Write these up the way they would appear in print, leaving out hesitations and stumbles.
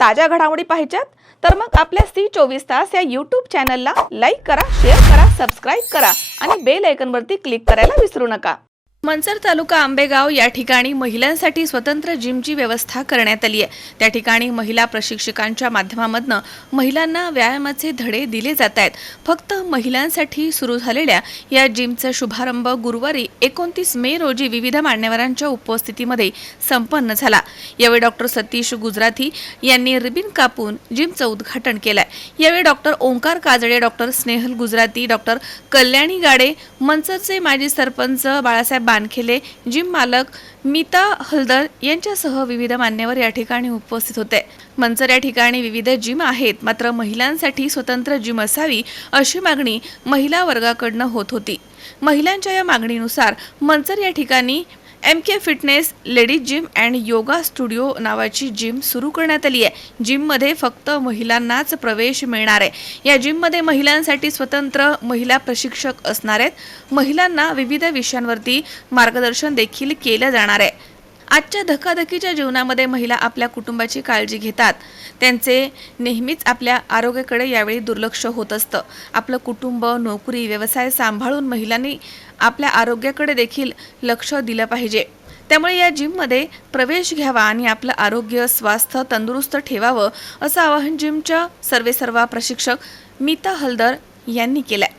ताज्या घडामोडी पाहिजेत तर मग आपल्या C24 या यूट्यूब चॅनलला लाईक करा, शेअर करा, सबस्क्राईब करा आणि बेल आयकॉनवरती क्लिक करायला विसरू नका। मनसर तालुका आंबेगाव या ठिकाणी महिलांसाठी स्वतंत्र जिमची व्यवस्था करण्यात आली आहे। त्या ठिकाणी महिला प्रशिक्षकांच्या माध्यमातून महिलांना व्यायामाचे धडे दिले जात आहेत। फक्त महिलांसाठी सुरू झालेल्या या जिमचा शुभारंभ गुरुवारी 29 मे रोजी विविध मान्यवरांच्या उपस्थितीमध्ये संपन्न झाला। यावेळी डॉक्टर सतीश गुजराती यांनी रिबीन कापून जिमचं उद्घाटन केलंय। यावेळी doctor Omkar Kajale, doctor Snehal Gujarati, doctor Kalyani Gade, मनसरचे माजी सरपंच बाळासाहेब बानखेले, जिम मालक मीता हलदर यांच्यासह विविध मान्यवर या ठिकाणी उपस्थित होते। मनसर या ठिकाणी विविध जिम आहेत, मात्र महिलांसाठी स्वतंत्र जिम असावी अशी मागणी महिला वर्गाकडून होत होती। महिलांच्या या मागणीनुसार मनसर या ठिकाणी MK fitness ladies gym and yoga studio नावाची जिम सुरू करण्यात आली आहे। जिम मध्ये फक्त महिलांनाच प्रवेश मिळणार आहे। या जिम मध्ये महिलांसाठी स्वतंत्र महिला प्रशिक्षक असणार आहेत। महिलांना विविध विषयांवरती मार्गदर्शन देखील केले जाणार आहे। आजच्या धकाधकीच्या जीवनामध्ये महिला आपल्या कुटुंबाची काळजी घेतात, त्यांचे नेहमीच आपल्या आरोग्याकडे यावेळी दुर्लक्ष होत असतं। आपलं कुटुंब, नोकरी, व्यवसाय सांभाळून महिलांनी आपल्या आरोग्याकडे देखील लक्ष दिलं पाहिजे। त्यामुळे या जिममध्ये प्रवेश घ्यावा आणि आपलं आरोग्य, स्वास्थ्य तंदुरुस्त ठेवावं असं आवाहन जिमच्या सर्वेसर्वा प्रशिक्षक मीता हलदर यांनी केलंय।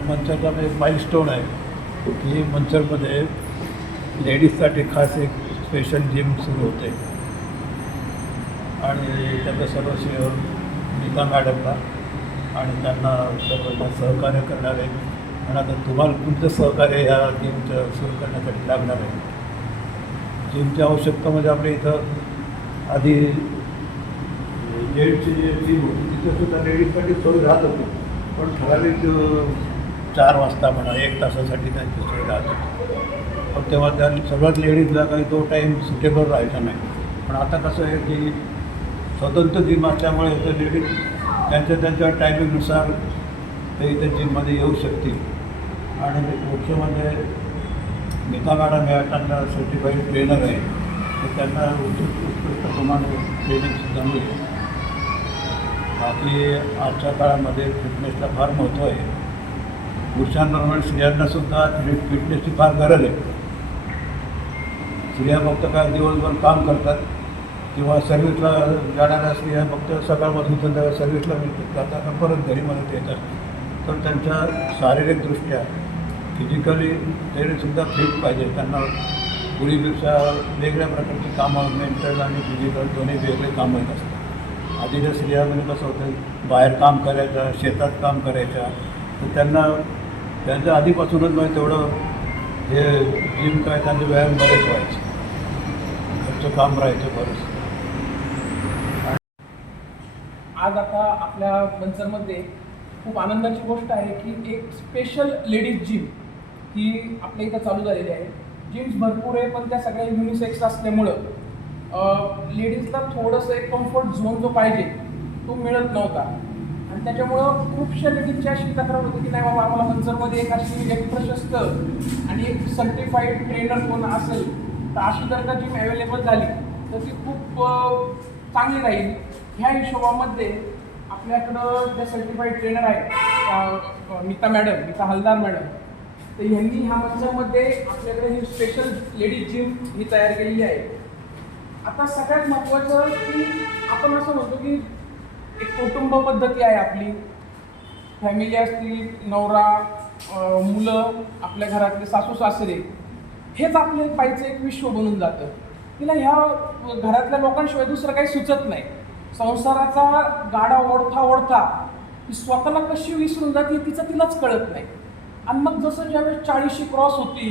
मनसरचा एक माइलस्टोन आहे की मनसरमध्ये लेडीजसाठी खास एक स्पेशल जिम सुरू होते आणि त्याचं सर्व श्रेय नीता मॅडमला आणि त्यांना सर्वांना सहकार्य करणार आहे। आणि आता तुम्हाला तुमचं सहकार्य ह्या जिमचं सुरू करण्यासाठी लागणार आहे। जिमची आवश्यकता म्हणजे आपल्या इथं आधी जेंट्सची जे जिम होती तिथंसुद्धा लेडीजसाठी सोय राहत होती, पण ठराविक 4 वाजता म्हणा 1 तासासाठी त्यांची सोय राहत होती। पण तेव्हा त्या सर्वात लेडीजला काही तो टाईम सुटेबल राहायचा नाही। पण आता कसं आहे की स्वतंत्र जिम असल्यामुळे ते लेडीज त्यांच्या टायमिंगनुसार ते इथे जिममध्ये येऊ शकतील। आणि मुख्य म्हणजे नीता मॅडम या त्यांना सर्टिफाईड ट्रेनर आहे, तर त्यांना उत्कृष्ट प्रमाणे ट्रेनिंगसुद्धा मिळेल। बाकी आजच्या काळामध्ये फिटनेसला फार महत्त्व आहे। पुरुषांप्रमाणे स्त्रियांनासुद्धा फिटनेसची फार गरज आहे। स्त्रिया फक्त काय दिवसभर काम करतात किंवा सर्व्हिसला जाणाऱ्या स्त्रिया फक्त सकाळपासून संध्याकाळ सर्व्हिसला जातात, परत घरी मदत येतात। तर त्यांच्या शारीरिकदृष्ट्या फिजिकली तरीसुद्धा फिट पाहिजे। त्यांना पूर्वीपेक्षा वेगळ्या प्रकारची कामं, मेंटल आणि फिजिकल दोन्ही वेगळे कामं येत असतात। आधीच्या स्त्रियामध्ये कसं होतं, बाहेर काम करायचं, शेतात काम करायच्या, तर त्यांचं आधीपासूनच म्हणजे तेवढं हे जिम काय त्यांचे व्यायाम बरेच व्हायचे, घरचं काम राहायचं बरंच। आज आता आपल्या मनसरमध्ये खूप आनंदाची गोष्ट आहे की एक स्पेशल लेडीज जिम ही आपल्या इथं चालू झालेली आहे। जिम्स भरपूर आहे, पण त्या सगळ्या युनिसेक्स असल्यामुळं लेडीजला थोडंसं एक कम्फर्ट झोन जो पाहिजे तो मिळत नव्हता। आणि त्याच्यामुळं खूपशा लेडीजची अशी तक्रार होती की नाही बाबा आम्हाला मनसरमध्ये एक प्रशस्त आणि एक सर्टिफाईड ट्रेनर कोण असेल तर अशी जर का जिम अवेलेबल झाली तर ती खूप चांगली राहील। ह्या हिशोबामध्ये आपल्याकडं जे सर्टिफाईड ट्रेनर आहे मीता हलदार मॅडम, तर ह्यांनी ह्या मनसरमध्ये आपल्याकडे ही स्पेशल लेडीज जिम ही तयार केलेली आहे। आता सगळ्यात महत्त्वाचं की आपण असं म्हणतो की एक कुटुंब पद्धती आहे आपली, फॅमिली असतील, नवरा, मुलं, आपल्या घरातले सासू सासरे, हेच आपले पाहिजे एक विश्व बनून जातं। तिला ह्या घरातल्या लोकांशिवाय दुसरं काही सुचत नाही। संसाराचा गाडा ओढता ती स्वतःला कशी विसरून जाते तिलाच कळत नाही। आणि मग जसं ज्यावेळेस 40शी क्रॉस होती,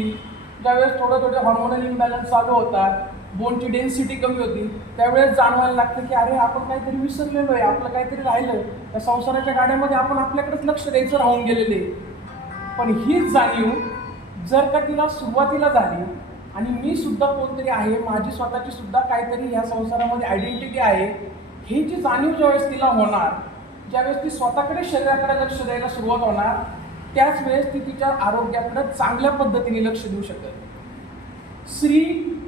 ज्यावेळेस थोडे हॉर्मोनल इम्बॅलन्स चालू होतात, बोनची डेन्सिटी कमी होती, त्यावेळेस जाणवायला लागतं की अरे आपण काहीतरी विसरलेलो आहे, आपलं काहीतरी राहिलं, त्या संसाराच्या गाड्यामध्ये आपण आपल्याकडेच लक्ष द्यायचं राहून गेलेले। पण हीच जाणीव जर का तिला सुरुवातीला झाली आणि मी सुद्धा कोणतरी आहे, माझी स्वतःची सुद्धा काहीतरी ह्या संसारामध्ये आयडेंटिटी आहे, ही जी जाणीव ज्यावेळेस तिला होणार, ज्यावेळेस ती स्वतःकडे शरीराकडे लक्ष द्यायला सुरुवात होणार, त्याच वेळेस ती तिच्या आरोग्याकडे चांगल्या पद्धतीने लक्ष देऊ शकेल। स्त्री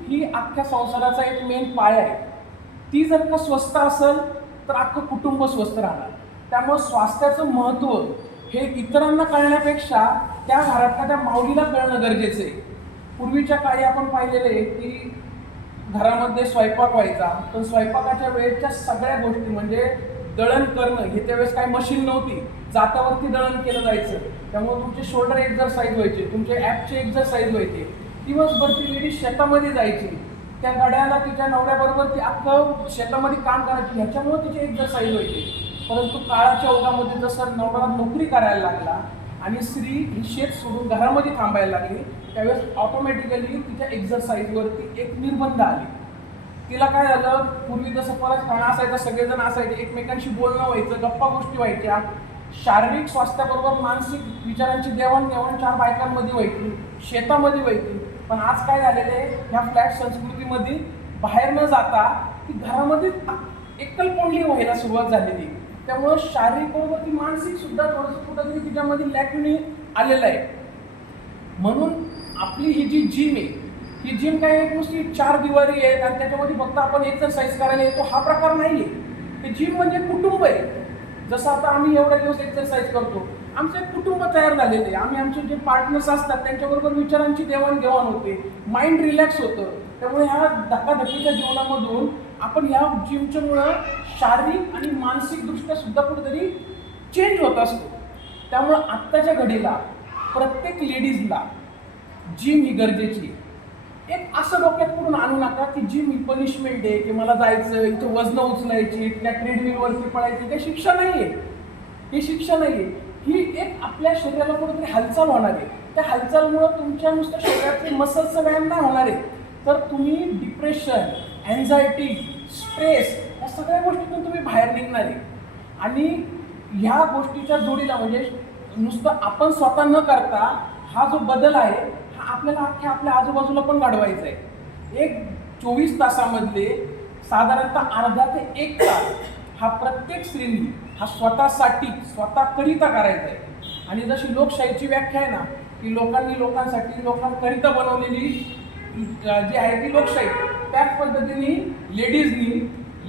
ही अख्ख्या संसाराचा एक मेन पाया आहे। ती जर का स्वस्थ असेल तर अख्खं कुटुंब स्वस्थ राहणार. त्यामुळे स्वास्थ्याचं महत्त्व हे इतरांना कळण्यापेक्षा त्या घरातल्या त्या माऊलीला कळणं गरजेचं आहे. पूर्वीच्या काळी आपण पाहिलेलं आहे की घरामध्ये स्वयंपाक व्हायचा, पण स्वयंपाकाच्या वेळेच्या सगळ्या गोष्टी म्हणजे दळण करणं हे त्यावेळेस काही मशीन नव्हती, जात्यावरती दळण केलं जायचं. त्यामुळे तुमचे शोल्डर एक्झरसाईज व्हायचे, तुमचे ॲपचे एक्झरसाईज व्हायचे. दिवसभर ती लेडीज शेतामध्ये जायची, त्या गाड्याला तिच्या नवऱ्याबरोबर ती अख्खं शेतामध्ये काम करायची, ह्याच्यामुळे तिची एक्झरसाईज व्हायची. परंतु काळाच्या ओघामध्ये जसं नवरा नोकरी करायला लागला आणि स्त्री ही शेत सोडून घरामध्ये थांबायला लागली, त्यावेळेस ऑटोमॅटिकली तिच्या एक्झरसाईजवरती एक निर्बंध आले. तिला काय झालं, पूर्वी जसं परत खाणं असायचं, सगळेजण असायचे, एकमेकांशी बोलणं व्हायचं, गप्पा गोष्टी व्हायच्या, शारीरिक स्वास्थ्याबरोबर मानसिक विचारांची देवाणघेवाण चार बायकांमध्ये व्हायची, शेतामध्ये व्हायची. पण आज काय झालेलं आहे, ह्या फ्लॅट संस्कृतीमध्ये बाहेर न जाता ती घरामध्ये एकलकोंडी व्हायला सुरुवात झालेली. त्यामुळं शारीरिक बरोबर ती मानसिक सुद्धा थोडंसं कुठंतरी तिच्यामध्ये लॅक्युनी आलेलं आहे. म्हणून आपली ही जी जिम आहे, ही जिम काय एक नुसती 4 दिवारी आहेत आणि त्याच्यामध्ये फक्त आपण एक्सरसाइज करायला येतो हा प्रकार नाही आहे. हे जिम म्हणजे कुटुंब आहे. जसं आता आम्ही एवढ्या दिवस एक्सरसाइज करतो, आमचं एक कुटुंब तयार झालेलं आहे. आम्ही आमचे जे पार्टनर्स असतात त्यांच्याबरोबर विचारांची देवाणघेवाण होते, माइंड रिलॅक्स होतं. त्यामुळे ह्या धकाधकीच्या जीवनामधून आपण ह्या जिमच्यामुळं शारीरिक आणि मानसिकदृष्ट्या सुद्धा कुठेतरी चेंज होत असतो. त्यामुळं आत्ताच्या घडीला प्रत्येक लेडीजला जिम ही गरजेची आहे. एक असं डोक्यात करून आणू नका की जिम ही पनिशमेंट आहे, की मला जायचं, इथं वजनं उचलायची, त्या ट्रेडमिलवरती पळायची. ते शिक्षा नाही आहे, ही शिक्षा नाही आहे. ही एक आपल्या शरीराला कुठेतरी हालचाल होणार आहे. त्या हालचालमुळं तुमच्या नुसत्या शरीराचे मसल्सचा व्यायाम नाही होणार आहे, तर तुम्ही डिप्रेशन, अँझायटी, स्ट्रेस या सगळ्या गोष्टीतून तुम्ही बाहेर निघणार आहे. आणि ह्या गोष्टीच्या जोडीला म्हणजे नुसतं आपण स्वतः न करता हा जो बदल आहे हा आपल्याला अख्ख्या आपल्या आजूबाजूला पण घडवायचा आहे. एक 24 तासामधले साधारणतः अर्धा ते 1 तास हा प्रत्येक स्त्रीनी हा स्वतःसाठी स्वतःकरिता करायचा आहे. आणि जशी लोकशाहीची व्याख्या आहे ना, की लोकांनी लोकांसाठी लोकांकरिता बनवलेली जी आहे ती लोकशाही, त्याच पद्धतीने लेडीजनी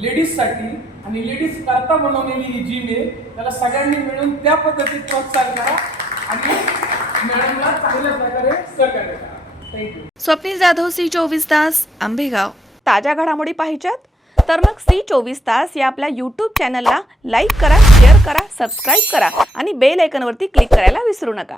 लेडीजसाठी आणि लेडीज करता बनवलेली ही जिम आहे. त्याला सगळ्यांनी मिळून त्या पद्धतीत प्रोत्साहन करा आणि मॅडमला चांगल्या प्रकारे सहकार्य करा. थँक्यू. स्वप्नील जाधव, C24 आंबेगाव. ताज्या घडामोडी पाहिजेत तर मग C24 या आपल्या यूट्यूब चॅनलला लाईक करा, शेअर करा, सबस्क्राईब करा आणि बेल आयकॉनवरती क्लिक करायला विसरू नका.